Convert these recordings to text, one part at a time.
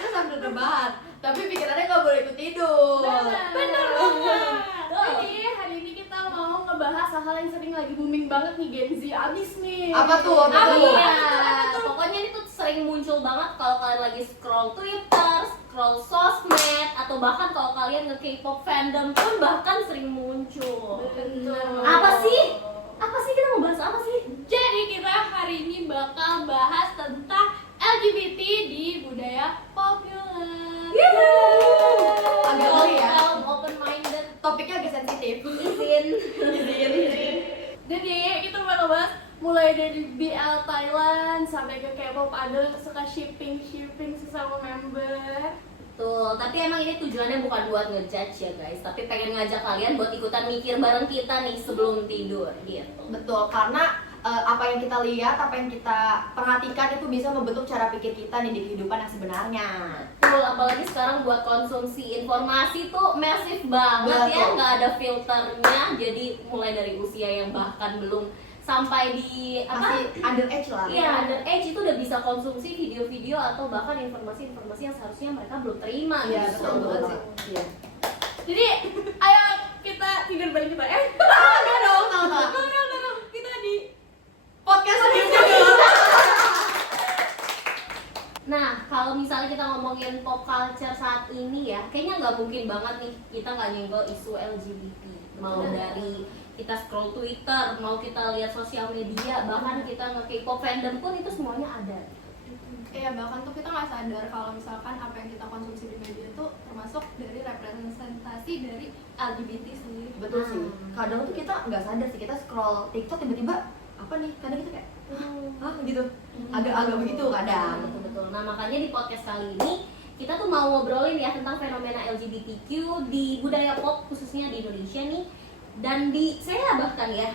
kita sambil rebahan, tapi pikirannya nggak boleh ikut tidur. Bener banget. Jadi hari ini kita mau ngebahas hal-hal yang sering lagi booming banget nih, Gen Z abis nih. Apa tuh? Pokoknya ini tuh sering muncul banget kalau kalian lagi scroll Twitter, scroll sosmed, atau bahkan kalau kalian nge-K-pop fandom pun bahkan sering muncul. Bener. Apa sih? Apa sih kita mau bahas apa sih? Jadi kita hari ini bakal bahas tentang LGBT di budaya populer. Agak ngeri ya. Open minded. Topiknya agak sensitif. Izin. Jadi kita bakal bahas mulai dari BL Thailand sampai ke K-pop, ada yang suka shipping sesama member. Tuh, tapi emang ini tujuannya bukan buat ngejudge ya guys, tapi pengen ngajak kalian buat ikutan mikir bareng kita nih sebelum tidur gitu. Betul, karena apa yang kita lihat, apa yang kita perhatikan itu bisa membentuk cara pikir kita nih di kehidupan yang sebenarnya. Betul, apalagi sekarang buat konsumsi informasi tuh masif banget. Betul. Ya, nggak ada filternya. Jadi mulai dari usia yang bahkan belum sampai di Masih underage lah. Iya, underage itu udah bisa konsumsi video-video atau bahkan informasi-informasi yang seharusnya mereka belum terima. Iya, gitu. betul sih. Iya. Jadi ayo kita tidur bareng kita. Enggak dong, enggak. Kita di Podcast juga. Nah, kalau misalnya kita ngomongin pop culture saat ini ya, kayaknya nggak mungkin banget nih kita nggak nyenggol isu LGBT. Mau dari kita scroll Twitter, mau kita lihat sosial media, bahkan kita nge-K-pop fandom pun itu semuanya ada. Iya, bahkan tuh kita nggak sadar kalau misalkan apa yang kita konsumsi di media itu termasuk dari representasi dari LGBT sendiri. Betul sih. Kadang tuh kita nggak sadar sih, kita scroll TikTok tiba-tiba apa nih? Kadang kita kayak hah gitu. Agak begitu kadang. Betul-betul. Nah, makanya di podcast kali ini kita tuh mau ngobrolin ya tentang fenomena LGBTQ di budaya pop khususnya di Indonesia nih, dan di saya bahkan ya.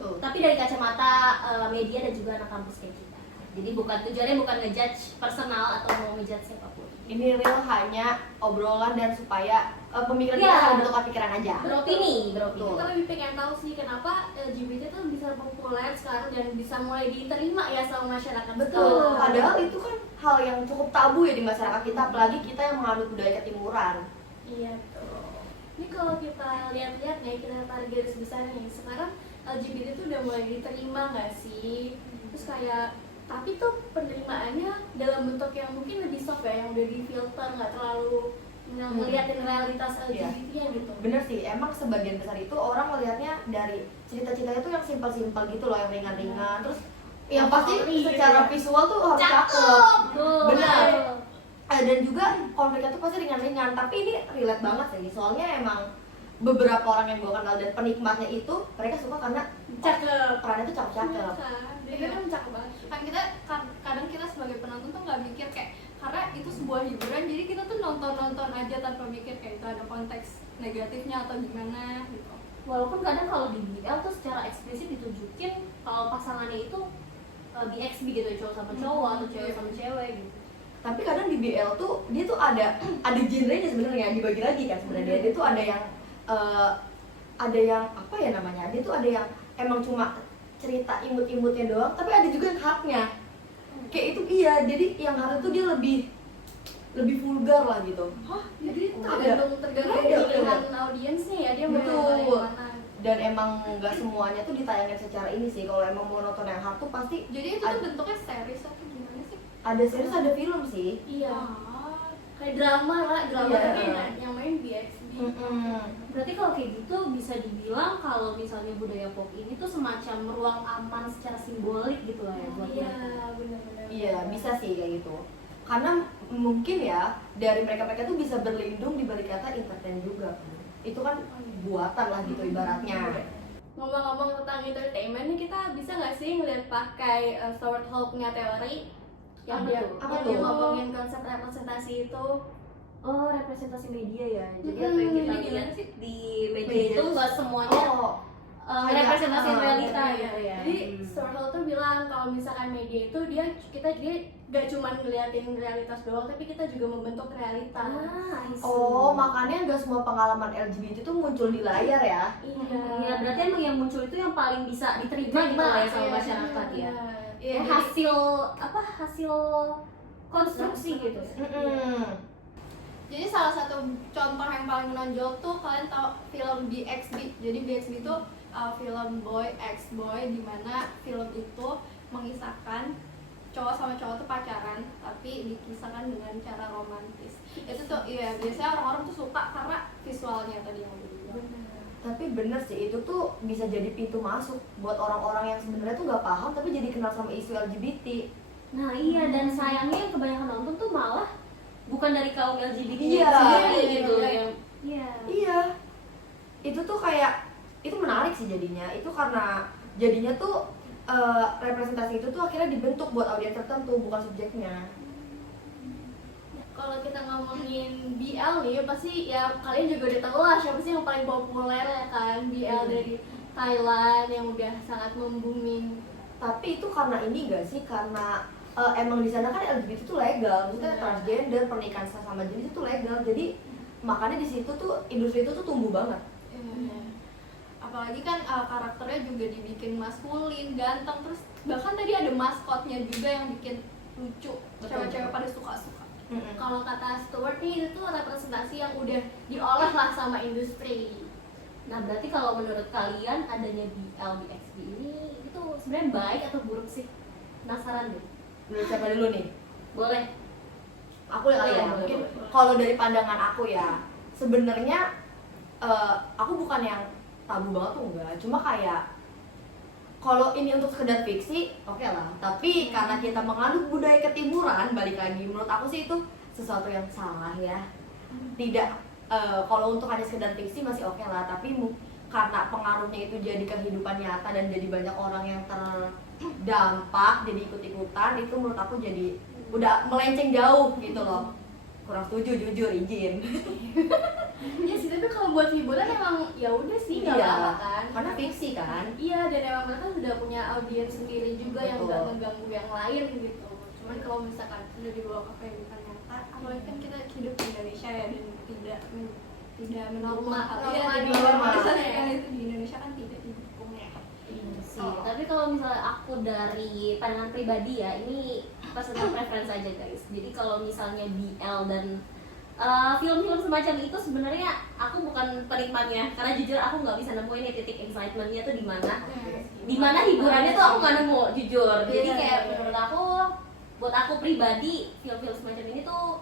Tuh. Tapi dari kacamata media dan juga anak kampus kayak kita. Jadi tujuannya bukan ngejudge personal atau mau ngejudge siapapun. Ini real hanya obrolan dan supaya pemikiran Iya. kita membentuk pikiran aja. Beropini. Kita lebih pengen tahu sih kenapa LGBT itu bisa populer sekarang dan bisa mulai diterima ya sama masyarakat. Betul. sekarang. Padahal itu kan hal yang cukup tabu ya di masyarakat kita, apalagi kita yang menganut budaya ketimuran. Iya betul. Ini kalau kita lihat-lihat nih, kita tarik garis besar nih, sekarang LGBT itu udah mulai diterima nggak sih? Terus kayak, tapi tuh penerimaannya dalam bentuk yang mungkin lebih soft ya, yang udah difilter, nggak terlalu ngeliatin realitas LGBT-nya gitu. Bener sih, emang sebagian besar itu orang melihatnya dari cerita-ceritanya tuh yang simpel-simpel gitu loh, yang ringan-ringan. Terus yang pasti secara visual tuh harus cakep. Benar. Dan juga konfliknya tuh pasti ringan-ringan, tapi ini relate banget sih, soalnya emang beberapa orang yang gue kenal dan penikmatnya itu mereka suka karena Cakep. perannya tuh cakep-cakep. Dia kan cakep banget. Kan kita kadang kita sebagai penonton tuh nggak mikir kayak, karena itu sebuah hiburan, jadi kita tuh nonton aja tanpa mikir kayak itu ada konteks negatifnya atau gimana gitu. Walaupun kadang kalau di BL tuh secara eksplisit ditunjukin kalau pasangannya itu BXB gitu ya, cowok sama cowok atau cewek sama cewek gitu. Tapi kadang di BL tuh dia tuh ada genrenya sebenarnya, dibagi lagi kan sebenarnya. Dia tuh ada yang apa ya namanya? Dia tuh ada yang emang cuma cerita imut-imutnya doang, tapi ada juga yang hardnya. Kayak itu iya, jadi yang hard itu dia lebih vulgar lah gitu. Hah? Jadi Tergantung Ada. pilihan audiensnya ya, dia mau Betul. nonton yang mana. Dan emang nggak semuanya tuh ditayangin secara ini sih. Kalau emang mau nonton yang hard tuh pasti jadi itu tuh bentuknya series atau gimana sih? ada series, ada film sih. Iya. Ah, Kayak drama lah, drama Iya. tapi yang main BXB. Berarti kalau kayak gitu bisa dibilang kalau misalnya budaya pop ini tuh semacam ruang aman secara simbolik gitu lah ya buat Iya, mereka. benar-benar. Iya, bisa sih kayak gitu. Karena mungkin ya dari mereka tuh bisa berlindung di balik kata entertain juga kan. Itu kan buatan lah gitu ibaratnya. Ngomong-ngomong tentang entertainment nih, kita bisa nggak sih ngeliat pakai Stuart Hall-nya teori yang Apa dia tuh? Apa yang tuh? dia ngomongin konsep representasi itu. Oh, representasi media ya. Jadi Hmm, apa yang kita jadi lihat gimana sih? di media Media itu nggak semuanya Oh, representasi kayak, realita Iya. gitu ya. Jadi Stuart Hall tuh bilang kalau misalkan media itu dia gak cuma ngeliatin realitas doang, tapi kita juga membentuk realitas. I see. oh, makanya nggak semua pengalaman LGBT itu muncul di layar ya. Iya, berarti emang yang muncul itu yang paling bisa diterima gitu lah ya sama Iya, masyarakat ya. benar. iya, Ya, jadi- hasil konstruksi gitu. Jadi salah satu contoh yang paling menonjol tuh kalian tahu film BXB. Jadi BXB itu film boy ex boy, di mana film itu mengisahkan cowok sama cowok tuh pacaran tapi dikisahkan dengan cara romantis. Itu tuh iya biasanya orang-orang tuh suka karena visualnya tadi yang udah bilang. Tapi bener sih, itu tuh bisa jadi pintu masuk buat orang-orang yang sebenarnya tuh nggak paham tapi jadi kenal sama isu LGBT. Nah iya, dan sayangnya yang kebanyakan nonton tuh malah bukan dari kaum LGBT Iya, sendiri gitu iya. yang Iya, itu tuh kayak, itu menarik sih jadinya. Itu karena jadinya tuh representasi itu tuh akhirnya dibentuk buat audiens tertentu, bukan subjeknya. Kalau kita ngomongin BL nih, pasti ya kalian juga udah tahu lah siapa sih yang paling populer ya kan, BL dari Thailand yang udah sangat membuming. Tapi itu karena ini gak sih, karena emang di sana kan LGBT itu legal, maksudnya transgender, pernikahan sesama jenis itu legal, jadi makanya di situ tuh industri itu tuh tumbuh banget. Apalagi kan karakternya juga dibikin maskulin, ganteng, terus bahkan tadi ada maskotnya juga yang bikin lucu, cewek-cewek pada suka-suka. Kalau kata Stuart nih, itu tuh representasi yang udah diolah lah sama industri. Nah berarti kalau menurut kalian adanya BL BXB ini itu sebenarnya baik atau buruk sih? Penasaran deh. Menurut siapa dulu nih? Boleh. Aku kali ya, Boleh, mungkin boleh. kalau dari pandangan aku ya, sebenarnya aku bukan yang tabu banget tuh enggak, cuma kayak kalau ini untuk sekedar fiksi, oke lah. Tapi karena kita menganut budaya ketimuran, balik lagi, menurut aku sih itu sesuatu yang salah ya. Tidak, kalau untuk hanya sekedar fiksi masih oke lah. Tapi karena pengaruhnya itu jadi kehidupan nyata dan jadi banyak orang yang terdampak, jadi ikut-ikutan, itu menurut aku jadi udah melenceng jauh gitu loh. Kurang setuju, jujur, izin. Ya sih, tapi kalau buat hiburan emang ya udah sih nggak Iya, apa-apa kan. karena fiksi kan. Iya, dan emang mereka sudah punya audiens sendiri juga yang Betul. nggak ngeganggu yang lain gitu. Cuman kalau misalkan sudah dibawa ke kehidupan nyata, Apalagi kan kita hidup di Indonesia ya, dan tidak menormal. Normal. Iya, di Normal. normalisasi kan itu di Indonesia kan tidak didukung ya. Iya sih. Oh. Tapi kalau misalnya aku dari pandangan pribadi ya, ini personal preference aja guys. Jadi kalau misalnya BL dan film-film semacam itu sebenarnya aku bukan penikmatnya, karena jujur aku nggak bisa nemuin nih titik excitementnya tuh di mana. Di mana hiburannya tuh aku nggak nemu jujur. Jadi Iya, kayak iya. menurut aku, buat aku pribadi film-film semacam ini tuh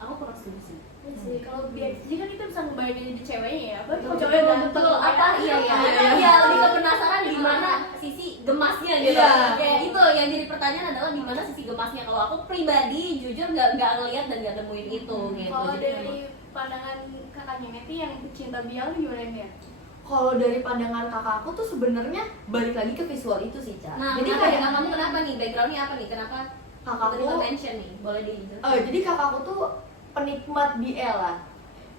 aku kurang setuju sih. Iya sih, kalau BXG kan kita bisa ngebayangin jadi ceweknya ya. Apa Betul, kalau cowoknya ganteng betul, apa iya ya, iya lebih ke penasaran di mana sisi gemasnya gitu. Iya. Kayak itu yang jadi pertanyaan adalah di mana sisi gemasnya. Kalau aku pribadi jujur nggak ngeliat dan nggak nemuin itu gitu. Kalau Jadi dari memang- pandangan kakaknya Neti yang pecinta BL gimana ya? Kalau dari pandangan kakakku tuh sebenarnya balik lagi ke visual itu sih, Ca. Nah, jadi jadi kayak kamu kenapa nih? Backgroundnya apa nih? Kenapa kakakku, tiba-tiba mention nih? Boleh dijelaskan? jadi kakakku tuh penikmat BL lah.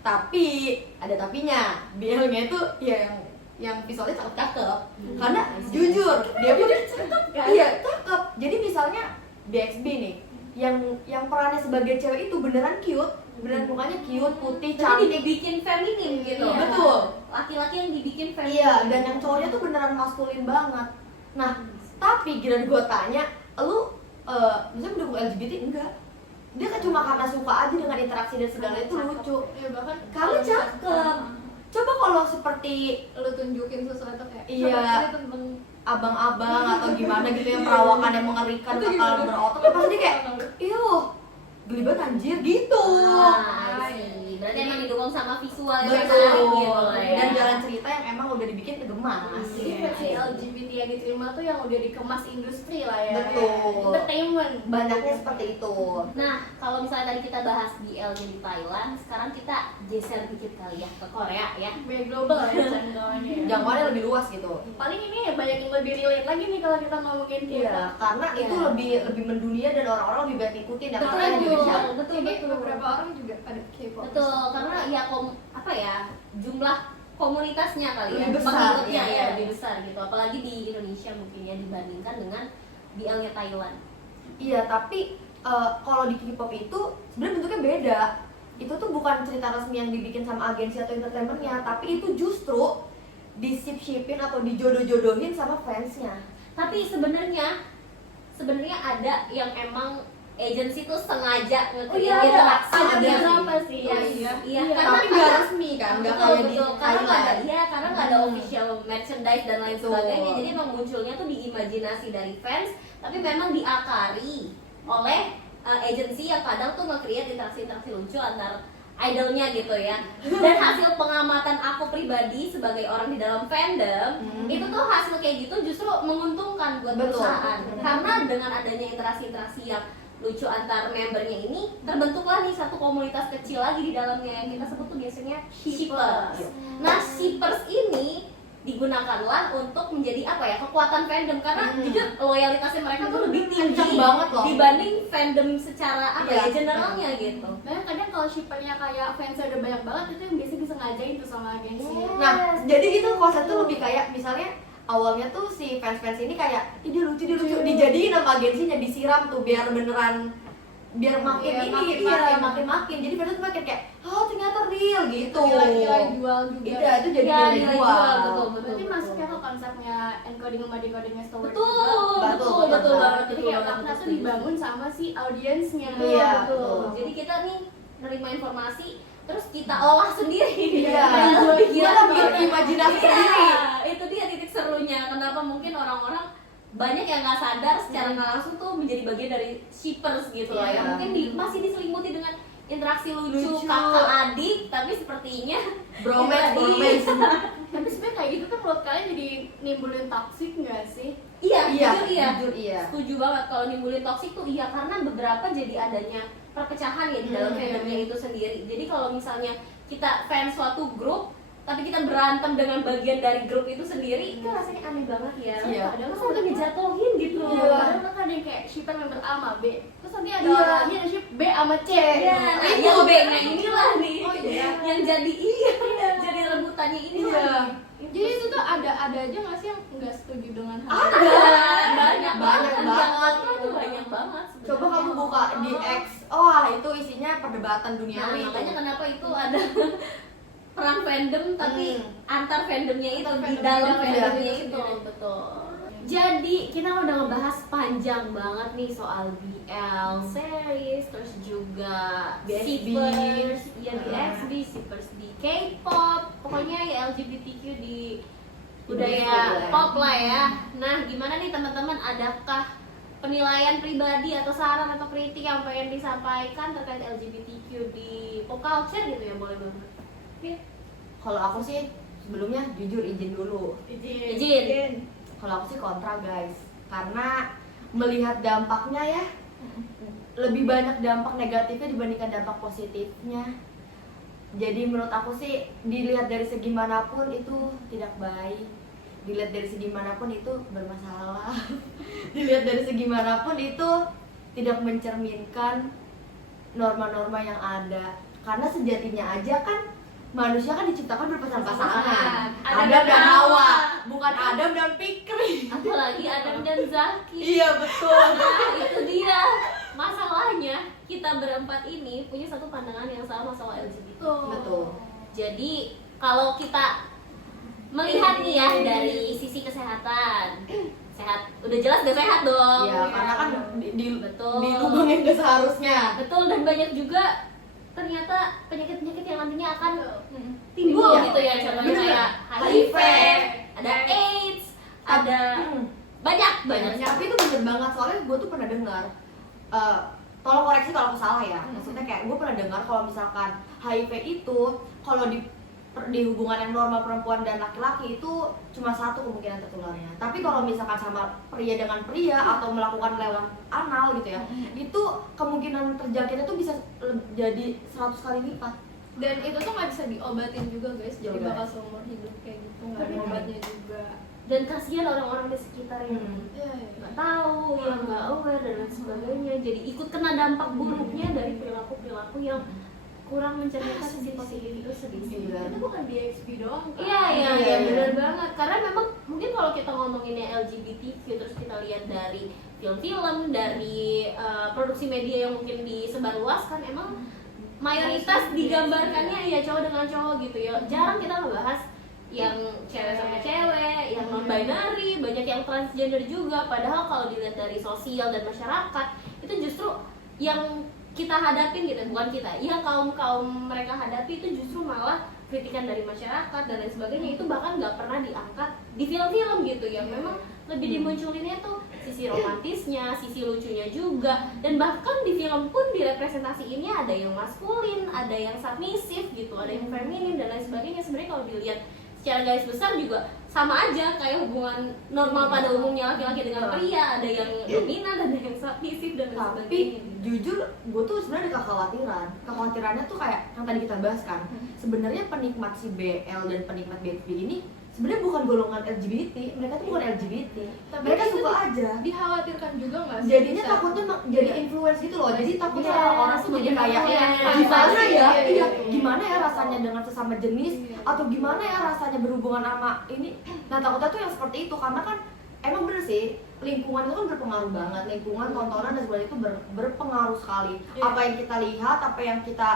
Tapi ada tapinya, BL-nya itu ya yang visualnya cakep-cakep. Karena jujur, dia pun iya cakep. Jadi misalnya BXB nih, yang perannya sebagai cewek itu beneran cute, beneran mukanya cute, putih, Tapi cantik. dibikin feminim gitu. Iya. Betul. Laki-laki yang dibikin feminim. Iya, dan yang cowoknya tuh beneran maskulin banget. Nah, tapi giliran gue tanya, lu misalnya mendukung LGBT? Enggak. Dia kan cuma karena suka aja dengan interaksi dan segala itu lucu. Ya bahkan Karena cakep. Coba kalau seperti lu tunjukin sesuatu kayak Iya. coba ini tentang abang-abang atau gimana gitu yang perawakan yang mengerikan, bakal berotot, ya pasti kayak, iuh, geli banget anjir gitu. Ah, I see. Berarti emang didukung sama visual yang Betul. menarik gitu lah ya. Dan jalan cerita yang emang udah dibikin kegemas. Jadi Iya, versi iya. LGBT yang diterima tuh yang udah dikemas industri lah ya. Betul. Entertainment. Banyaknya seperti itu. Nah, kalau misalnya tadi kita bahas BL-nya di Thailand, sekarang kita geser dikit kali ya ke Korea ya. Biar global ya jangkauannya ya. Jangkauannya lebih luas gitu. Paling ini banyak yang lebih relate lagi nih kalau kita ngomongin K-pop. Iya, karena itu Iya. lebih mendunia dan orang-orang lebih banyak ikutin ya. Betul, Karena di Indonesia. betul, ini betul. beberapa orang juga pada K-pop. Betul, karena ya apa ya, jumlah komunitasnya kali ya, Lebih besar, pengikutnya iya. ya lebih besar gitu. Apalagi di Indonesia mungkin ya dibandingkan dengan BL-nya Thailand. Iya, tapi kalau di K-pop itu sebenarnya bentuknya beda. Itu tuh bukan cerita resmi yang dibikin sama agensi atau entertainmentnya, tapi itu justru disip-sipin atau dijodoh-jodohin sama fansnya. Tapi sebenarnya ada yang emang agency tuh sengaja Oh iya, interaksi ada dia beberapa sih. iya Tapi nggak resmi kan, nggak betul, kayak di betul. Karena nggak ada, highlight. iya, karena nggak ada official merchandise dan lain Betul. sebagainya. Jadi emang munculnya tuh di imajinasi dari fans, tapi memang diakari oleh agency yang kadang tuh nge-create interaksi-interaksi lucu antar idolnya gitu ya. Dan hasil pengamatan aku pribadi sebagai orang di dalam fandom, itu tuh hasil kayak gitu justru menguntungkan buat Betul. perusahaan. Karena dengan adanya interaksi-interaksi yang lucu antar membernya ini, terbentuklah nih satu komunitas kecil lagi di dalamnya yang kita sebut tuh biasanya shippers. Nah, shippers ini digunakanlah untuk menjadi apa ya, kekuatan fandom, karena jujur loyalitasnya mereka tuh lebih tinggi Kenceng banget loh. dibanding fandom secara apa Iya. ya, generalnya gitu. Nah, kadang kalau shippernya kayak fansnya udah banyak banget, itu yang biasanya disengajain tuh sama agensi. Nah, jadi itu konsep tuh lebih kayak misalnya awalnya tuh si fans-fans ini kayak ih dia lucu dijadiin sama agensinya, disiram tuh biar beneran biar makin Iya, ini makin jadi fans tuh makin kayak oh ternyata real gitu. Nilai jual juga. Iya, itu jadi Iya, nilai nilai jual. jual, betul. Berarti masuknya ke konsepnya encoding sama decodingnya story Betul, juga. betul, Betul, betul betul. banget, Jadi betul kayak banget. makna tuh dibangun sama si audiensnya. Iya, betul. betul. Jadi kita nih nerima informasi terus kita olah sendiri. Iya. Dengan pikiran Kita bikin imajinasi Iya, sendiri. itu dia titik serunya. Kenapa mungkin orang-orang banyak yang nggak sadar secara nggak langsung tuh menjadi bagian dari shippers gitu lah ya. Iya. Mungkin masih diselimuti dengan interaksi lucu, Lucu. kakak adik, tapi sepertinya Bromance. Tapi sebenarnya kayak gitu tuh menurut kalian jadi nimbulin toxic nggak sih? Iya, Iya, jujur iya. jujur iya. Setuju banget kalau nimbulin toksik tuh iya, karena beberapa jadi adanya perpecahan ya di dalam fandomnya itu sendiri. Jadi kalau misalnya kita fans suatu grup tapi kita berantem dengan bagian dari grup itu sendiri, itu rasanya aneh banget ya. Iya. Padahal masa udah ngejatuhin gitu. Iya. Padahal kan ada yang kayak shipper member A sama B. Terus nanti ada Iya. orangnya ada ship B sama C. Iya, nah Itu. yang B-nya inilah nih. Oh, iya. Yang jadi jadi rebutannya ini Iya. lah. Jadi itu tuh ada aja nggak sih yang nggak setuju dengan hal Ada. itu? Banyak banget. Banyak Yang banget. kontra tuh banyak banget sebenarnya. Coba kamu buka di X, wah itu isinya perdebatan Nah, duniawi. makanya kenapa itu ada perang fandom tapi antar fandomnya itu Antar di fandom, dalam iya, fandomnya iya, itu iya. betul. Jadi kita udah ngebahas panjang banget nih soal BL series, terus juga BXB. shippers, ya BXB, shippers di K-pop, pokoknya ya LGBTQ di budaya pop lah ya. Nah, gimana nih teman-teman, adakah penilaian pribadi atau saran atau kritik yang pengen disampaikan terkait LGBTQ di pop culture gitu ya, boleh banget. Kalau aku sih sebelumnya jujur izin dulu. Izin. Kalau aku sih kontra guys, karena melihat dampaknya ya lebih banyak dampak negatifnya dibandingkan dampak positifnya. Jadi menurut aku sih dilihat dari segi manapun itu tidak baik, dilihat dari segi manapun itu bermasalah, dilihat dari segi manapun itu tidak mencerminkan norma-norma yang ada. Karena sejatinya aja kan manusia kan diciptakan berpasang-pasangan. Adam dan Hawa, bukan Adam dan Fikri. Apalagi Adam dan Zaki. Iya betul. Nah, itu dia masalahnya, kita berempat ini punya satu pandangan yang sama soal LGBT. Betul. Jadi kalau kita melihat nih ya dari sisi kesehatan, sehat, udah jelas gak sehat dong. Iya, karena kan Betul. di lubang yang gak seharusnya. Betul, dan banyak juga ternyata penyakit-penyakit yang nantinya akan timbul Iya. gitu ya, contohnya Bener. kayak HIV, ada AIDS, ada banyak. Tapi itu bener banget, soalnya gue tuh pernah dengar. Tolong koreksi kalau aku salah ya. Maksudnya kayak gue pernah dengar kalau misalkan HIV itu kalau di hubungan yang normal perempuan dan laki-laki itu cuma satu kemungkinan tertularnya. Tapi kalau misalkan sama pria dengan pria atau melakukan lewat anal gitu ya, itu kemungkinan terjangkitnya tuh bisa jadi 100 kali lipat. Dan itu tuh nggak bisa diobatin juga guys, jadi Juga. bakal seumur hidup kayak gitu, nggak ada obatnya juga. Dan kasihan orang-orang di sekitar yang Iya, iya. nggak tahu, yang nggak aware dan lain sebagainya. Jadi ikut kena dampak buruknya dari perilaku-perilaku yang kurang mencerminkan sisi positif itu sedikit. Iya. Itu bukan di XP doang kan? Iya, Iya, benar iya. banget. Karena memang mungkin kalau kita ngomonginnya LGBTQ terus kita lihat dari film-film, dari produksi media yang mungkin disebarluaskan, emang mayoritas digambarkannya ya cowok dengan cowok gitu ya. Jarang kita ngebahas yang cewek sama cewek, yang non binary, banyak yang transgender juga. Padahal kalau dilihat dari sosial dan masyarakat itu justru yang kita hadapin gitu, bukan kita, ya kaum mereka hadapi itu justru malah kritikan dari masyarakat dan lain sebagainya, itu bahkan nggak pernah diangkat di film-film gitu yang memang lebih dimunculinnya tuh sisi romantisnya, sisi lucunya juga, dan bahkan di film pun direpresentasiinnya ada yang maskulin, ada yang submisif gitu, ada yang feminin dan lain sebagainya. Sebenarnya kalau dilihat secara garis besar juga sama aja kayak hubungan normal pada umumnya laki-laki dengan pria, ada yang dominan, ada yang submisif dan lain Tapi sebagainya. jujur gue tuh sebenarnya ada kekhawatirannya tuh kayak yang tadi kita bahas kan, sebenarnya penikmat si BL dan penikmat BXB ini sebenarnya bukan golongan LGBT, mereka tuh bukan LGBT, Tapi mereka itu suka aja. dikhawatirkan juga nggak sih? Jadinya bisa? takutnya jadi influence gitu loh, jadi takutnya Iya, orang tuh jadi kayak iya, gimana iya, ya, iya, iya, iya. gimana ya rasanya dengan sesama jenis, Iya. atau gimana ya rasanya berhubungan sama ini. Nah takutnya tuh yang seperti itu, karena kan emang bener sih lingkungan itu kan berpengaruh banget, lingkungan, tontonan dan sebagainya itu berpengaruh sekali. Iya. Apa yang kita lihat, apa yang kita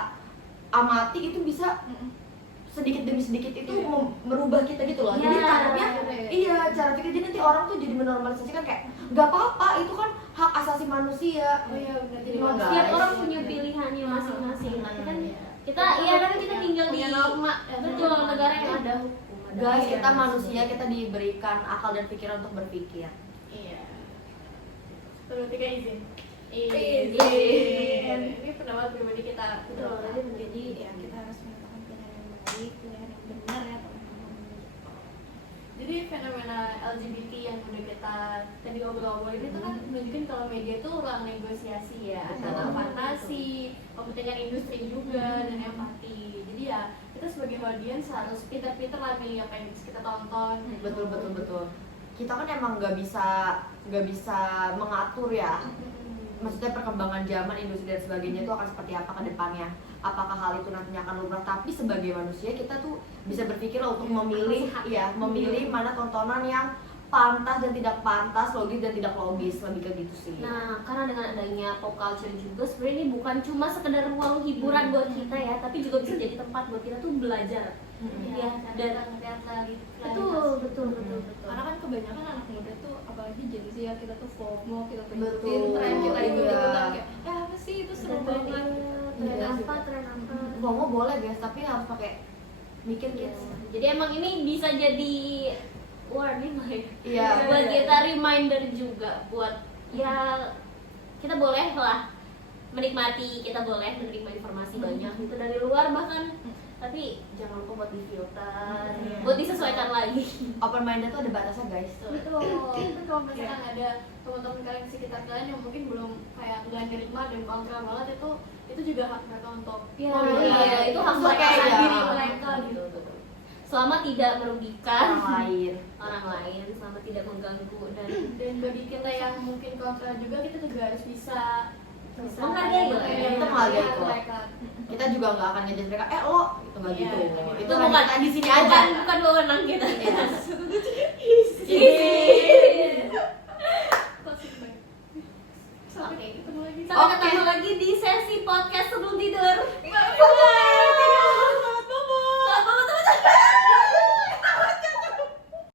amati itu bisa sedikit demi sedikit itu Iya. merubah kita gitu loh. Iya. Jadi takutnya Iya. iya cara pikir, jadi nanti orang tuh jadi menormalisasikan kayak nggak apa-apa, itu kan hak asasi manusia. Oh iya benar, jadi Iya, Setiap guys. orang punya pilihannya masing-masing. Tapi kan kita Iya. iya kan kita tinggal di Punya norma. betul negara yang ada hukum. ada Guys, aturan, kita dan manusia, sebagainya. kita diberikan akal dan pikiran untuk berpikir. Iya. Terus tiga izin. Izin. Ini pendapat pribadi kita. Betul. Jadi ya kita harus menentukan pilihan yang baik, pilihan yang benar ya teman-teman. Jadi fenomena LGBT yang udah kita tadi obrol-obrolin itu kan menunjukkan kalau media itu ruang negosiasi ya antara Betul. fantasi, kepentingan industri juga dan empati. Jadi ya kita sebagai audiens harus pintar-pintar lah milih apa yang bisa kita tonton. Betul betul betul. Kita kan emang nggak bisa mengatur ya. Maksudnya perkembangan zaman, industri dan sebagainya itu akan seperti apa ke depannya. Apakah hal itu nantinya akan lumrah, tapi sebagai manusia kita tuh bisa berpikir lah untuk memilih memilih mana tontonan yang pantas dan tidak pantas, logis dan tidak logis, lebih ke gitu sih. Nah, karena dengan adanya pop culture juga sebenarnya ini bukan cuma sekedar ruang hiburan buat kita ya, tapi juga bisa jadi tempat buat kita tuh belajar. Ya, dan betul. Karena kan kebanyakan anak muda tuh apalagi Gen Z ya, kita tuh FOMO, kita tuh Betul. ikutin tren, kita ikutin Iya. kayak apa sih itu seru banget. Iya. Tren apa. Ngomong boleh guys, tapi harus pakai mikir Yes. guys. Jadi emang ini bisa jadi warning lah ya. Iya. Buat kita reminder juga buat ya kita boleh lah menikmati, kita boleh menerima informasi banyak gitu dari luar bahkan, tapi jangan lupa buat difilter, buat disesuaikan lagi. Open minded tuh ada batasnya guys. Betul. Kan kalau misalkan ada teman-teman kalian di sekitar kalian yang mungkin belum kayak nggak nerima dan kontra banget, itu juga hak mereka untuk Ya, iya. iya, itu hak Sesuai mereka aja. diri mereka gitu. Selama tidak merugikan Orang lain. selama tidak mengganggu dan bagi kita yang mungkin kontra juga, kita juga harus bisa menghargai lah ya. Kita menghargai kok. mereka. Kita juga nggak akan ngejudge mereka, lo itu nggak Iya, gitu. gitu. Itu Itu hanya bukan kita di sini aja. bukan wewenang kita. Isi.